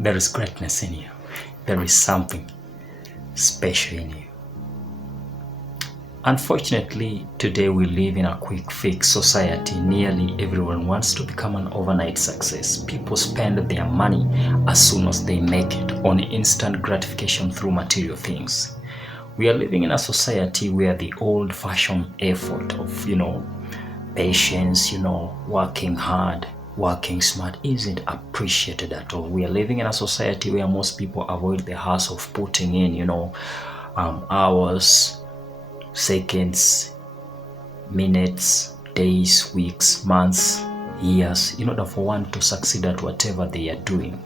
There is greatness in you. There is something special in you. Unfortunately, today we live in a quick fix society. Nearly everyone wants to become an overnight success. People spend their money as soon as they make it on instant gratification through material things. We are living in a society where the old-fashioned effort of, patience, working hard, working smart isn't appreciated at all. We are living in a society where most people avoid the hassle of putting in, hours, seconds, minutes, days, weeks, months, years, in order for one to succeed at whatever they are doing.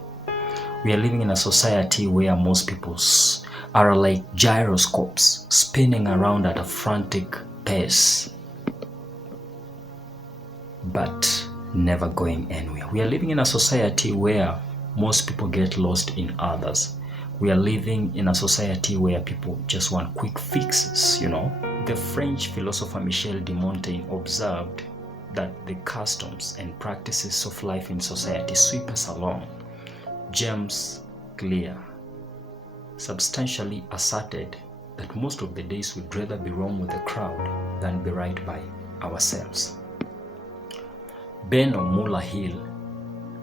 We are living in a society where most people are like gyroscopes spinning around at a frantic pace, but never going anywhere. We are living in a society where most people get lost in others. We are living in a society where people just want quick fixes, The French philosopher Michel de Montaigne observed that the customs and practices of life in society sweep us along. James Clear substantially asserted that most of the days we'd rather be wrong with the crowd than be right by ourselves. Benno Muller-Hill,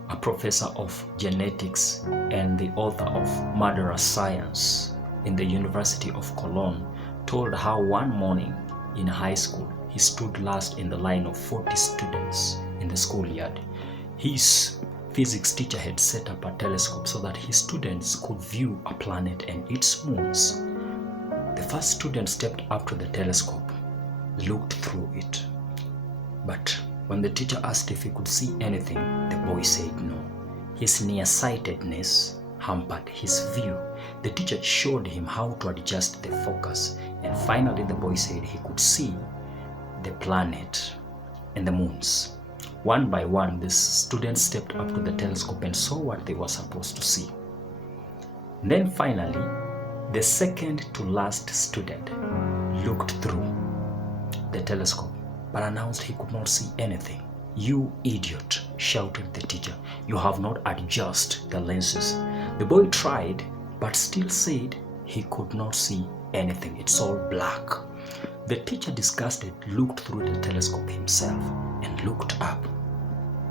a professor of genetics and the author of Murderous Science in the University of Cologne, told how one morning in high school he stood last in the line of 40 students in the schoolyard. His physics teacher had set up a telescope so that his students could view a planet and its moons. The first student stepped up to the telescope, looked through it, but when the teacher asked if he could see anything, the boy said no. His nearsightedness hampered his view. The teacher showed him how to adjust the focus, and finally the boy said he could see the planet and the moons. One by one, the students stepped up to the telescope and saw what they were supposed to see. Then finally, the second to last student looked through the telescope but announced he could not see anything. "You idiot," shouted the teacher. "You have not adjusted the lenses." The boy tried, but still said he could not see anything. It's all black. The teacher, disgusted, looked through the telescope himself and looked up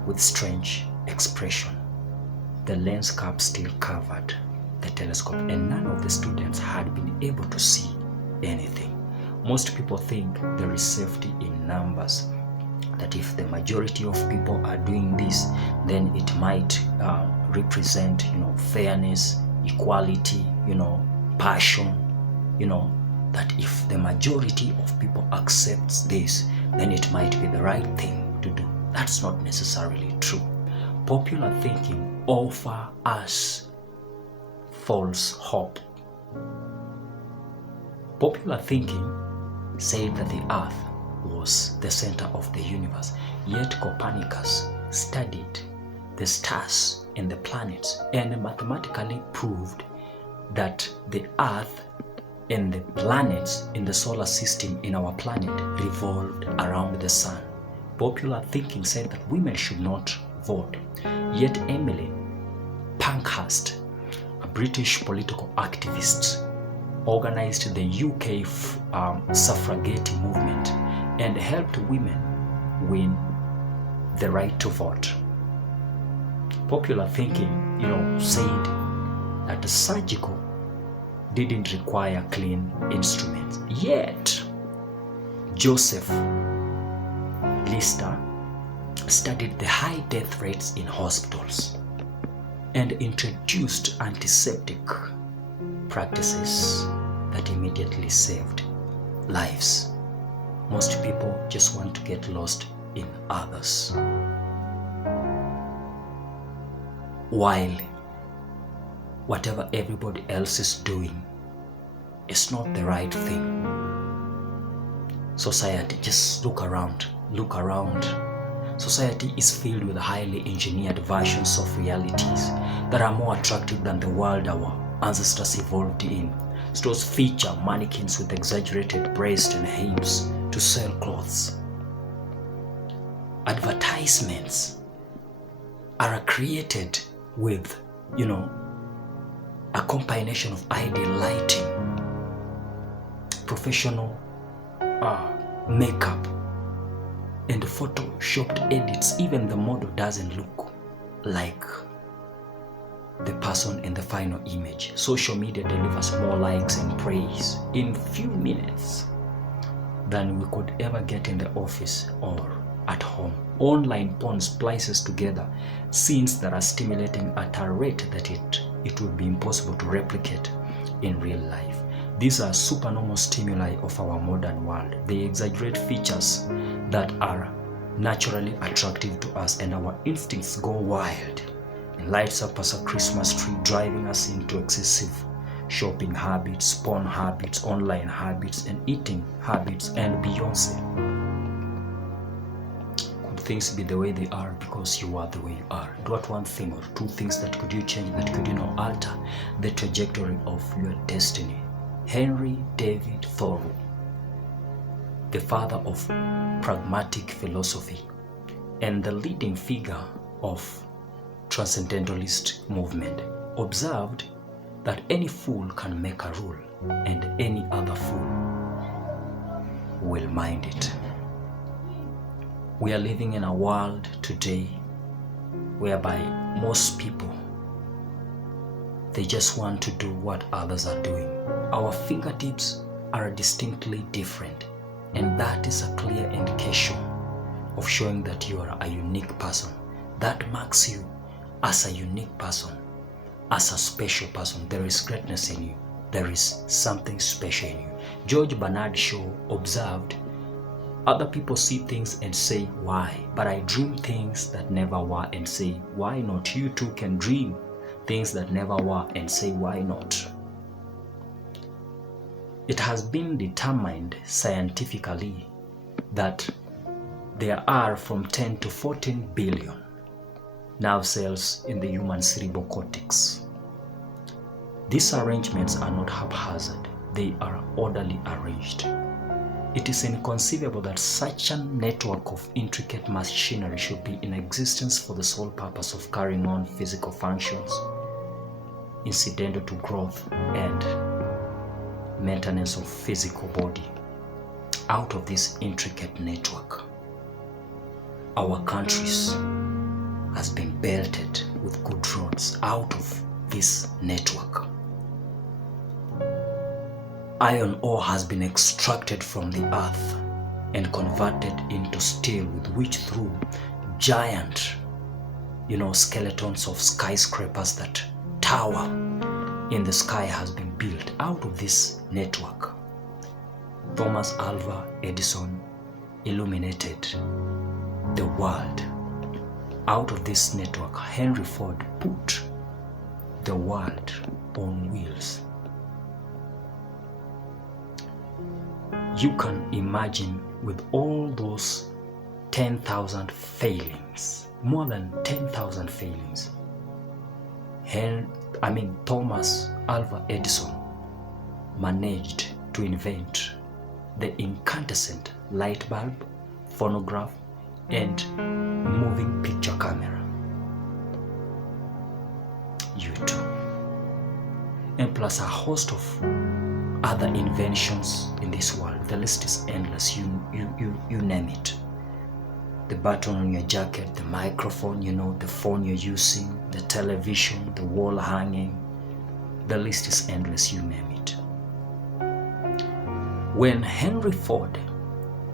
with strange expression. The lens cap still covered the telescope, and none of the students had been able to see anything. Most people think there is safety in numbers, that if the majority of people are doing this, then it might represent, fairness, equality, passion, that if the majority of people accepts this, then it might be the right thing to do. That's not necessarily true. Popular thinking offers us false hope. Popular thinking said that the earth was the center of the universe, yet Copernicus studied the stars and the planets and mathematically proved that the earth and the planets in the solar system in our planet revolved around the sun. Popular thinking said that women should not vote, yet Emily Pankhurst, a British political activist, organized the UK suffragette movement and helped women win the right to vote. Popular thinking, said that the surgical didn't require clean instruments. Yet, Joseph Lister studied the high death rates in hospitals and introduced antiseptic practices that immediately saved lives. Most people just want to get lost in others, while whatever everybody else is doing is not the right thing. Society, just look around. Society is filled with highly engineered versions of realities that are more attractive than the world our ancestors evolved in. Stores feature mannequins with exaggerated breasts and hips to sell clothes. Advertisements are created with, a combination of ideal lighting, professional makeup, and photoshopped edits. Even the model doesn't look like the person in the final image. Social media delivers more likes and praise in few minutes than we could ever get in the office or at home. Online porn splices together scenes that are stimulating at a rate that it would be impossible to replicate in real life. These are supernormal stimuli of our modern world. They exaggerate features that are naturally attractive to us, and our instincts go wild. It lights up as a Christmas tree, driving us into excessive shopping habits, porn habits, online habits, and eating habits. And Beyonce, could things be the way they are because you are the way you are? What one thing or two things that could you change, that could alter the trajectory of your destiny? Henry David Thoreau, the father of pragmatic philosophy and the leading figure of transcendentalist movement, observed that any fool can make a rule and any other fool will mind it. We are living in a world today whereby most people, they just want to do what others are doing. Our fingertips are distinctly different, and that is a clear indication of showing that you are a unique person. That marks you as a unique person, as a special person. There is greatness in you. There is something special in you. George Bernard Shaw observed, other people see things and say, why? But I dream things that never were and say, why not? You too can dream things that never were and say, why not? It has been determined scientifically that there are from 10 to 14 billion nerve cells in the human cerebral cortex. These arrangements are not haphazard, they are orderly arranged. It is inconceivable that such a network of intricate machinery should be in existence for the sole purpose of carrying on physical functions incidental to growth and maintenance of physical body. Out of this intricate network, our countries has been belted with good roads. Out of this network, iron ore has been extracted from the earth and converted into steel, with which through giant, skeletons of skyscrapers that tower in the sky has been built. Out of this network, Thomas Alva Edison illuminated the world. Out of this network, Henry Ford put the world on wheels. You can imagine, with all those 10,000 failings, more than 10,000 failings, Thomas Alva Edison managed to invent the incandescent light bulb, phonograph, and moving picture camera. You too. And plus a host of other inventions in this world. The list is endless. You name it. The button on your jacket, the microphone, the phone you're using, the television, the wall hanging. The list is endless. You name it. When Henry Ford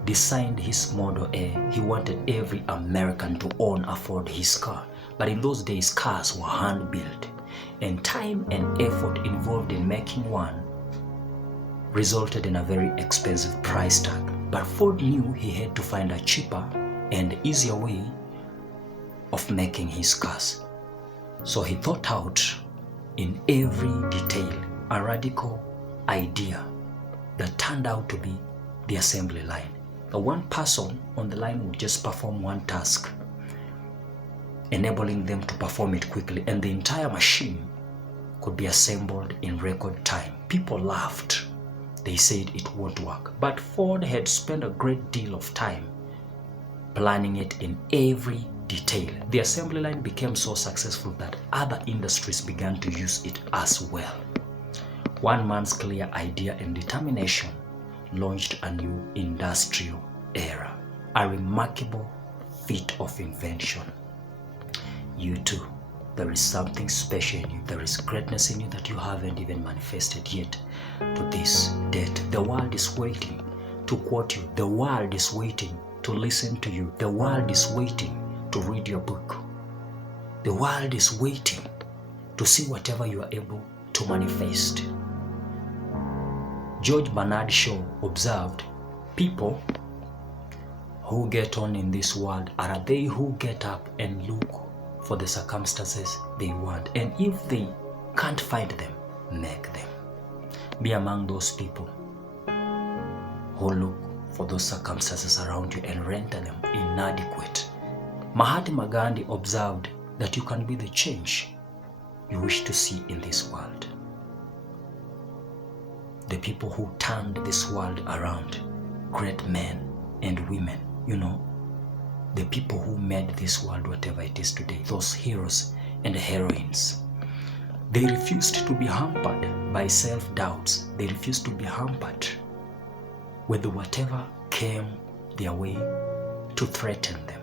designed his Model A, he wanted every American to own a Ford his car. But in those days, cars were hand-built, and time and effort involved in making one resulted in a very expensive price tag. But Ford knew he had to find a cheaper and easier way of making his cars. So he thought out in every detail a radical idea that turned out to be the assembly line. The one person on the line would just perform one task, enabling them to perform it quickly, and the entire machine could be assembled in record time. People laughed. They said it won't work. But Ford had spent a great deal of time planning it in every detail. The assembly line became so successful that other industries began to use it as well. One man's clear idea and determination launched a new industrial era, a remarkable feat of invention. You too, there is something special in you. There is greatness in you that you haven't even manifested yet. To this date, the world is waiting to quote you. The world is waiting to listen to you. The world is waiting to read your book. The world is waiting to see whatever you are able to manifest. George Bernard Shaw observed, people who get on in this world are they who get up and look for the circumstances they want, and if they can't find them, make them. Be among those people who look for those circumstances around you and render them inadequate. Mahatma Gandhi observed that you can be the change you wish to see in this world. The people who turned this world around, great men and women, the people who made this world whatever it is today, those heroes and heroines, they refused to be hampered by self-doubts. They refused to be hampered with whatever came their way to threaten them.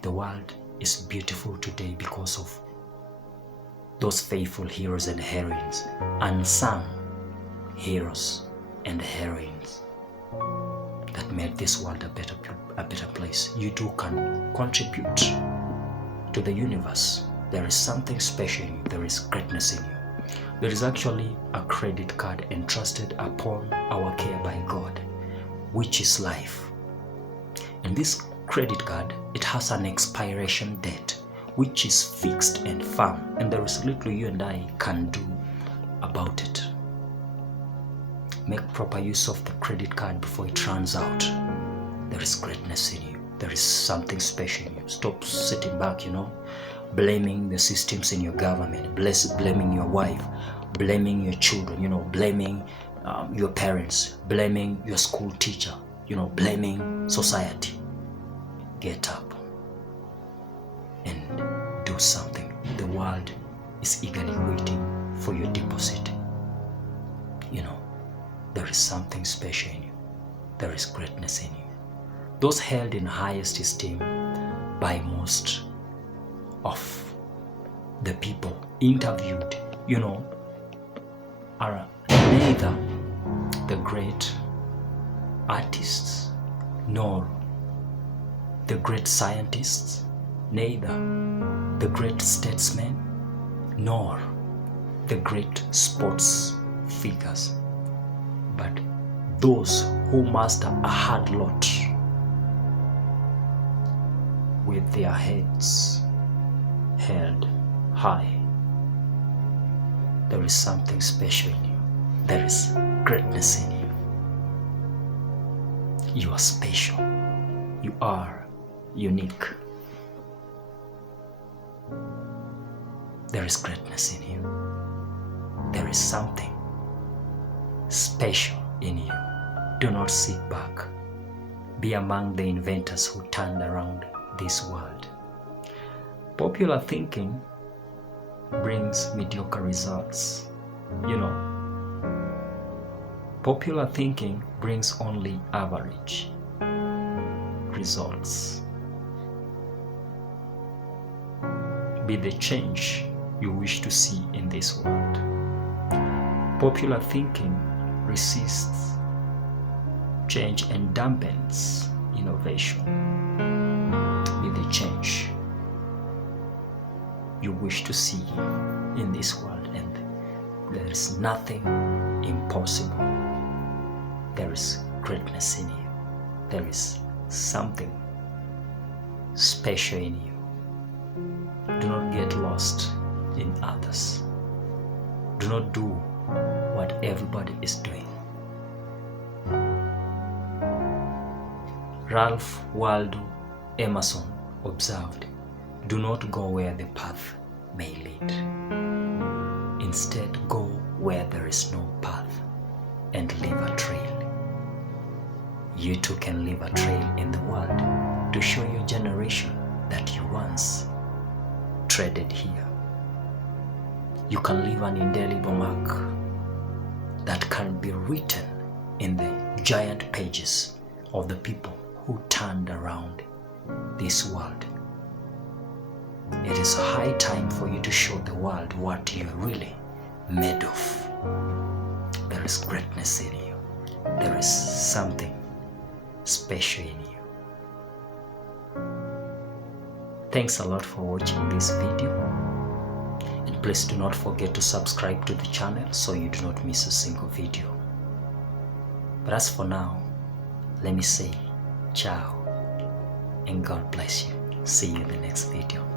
The world is beautiful today because of those faithful heroes and heroines, unsung heroes and heroines that made this world a better place. You too can contribute to the universe. There is something special in you. There is greatness in you. There is actually a credit card entrusted upon our care by God, which is life. And this credit card, it has an expiration date, which is fixed and firm, and there is little you and I can do about it. Make proper use of the credit card before it runs out. There is greatness in you. There is something special in you. Stop sitting back, blaming the systems in your government, blaming your wife, blaming your children, blaming your parents, blaming your school teacher, blaming society. Get up and do something. The world is eagerly waiting for your deposit. There is something special in you. There is greatness in you. Those held in highest esteem by most of the people interviewed, are neither the great artists nor the great scientists, neither the great statesmen nor the great sports figures, but those who master a hard lot with their heads held high. There is something special in you. There is greatness in you. You are special. You are unique. There is greatness in you. There is something special in you. Do not sit back. Be among the inventors who turned around this world. Popular thinking brings mediocre results. Popular thinking brings only average results. Be the change you wish to see in this world. Popular thinking resists change and dampens innovation. Be the change you wish to see in this world, and there is nothing impossible. There is greatness in you. There is something special in you. Do not get lost in others. Do not do what everybody is doing. Ralph Waldo Emerson observed, do not go where the path may lead. Instead, go where there is no path and leave a trail. You too can leave a trail in the world to show your generation that you once treaded here. You can leave an indelible mark that can be written in the giant pages of the people who turned around this world. It is high time for you to show the world what you're really made of. There is greatness in you. There is something special in you. Thanks a lot for watching this video. And please do not forget to subscribe to the channel so you do not miss a single video. But as for now, let me say ciao and God bless you. See you in the next video.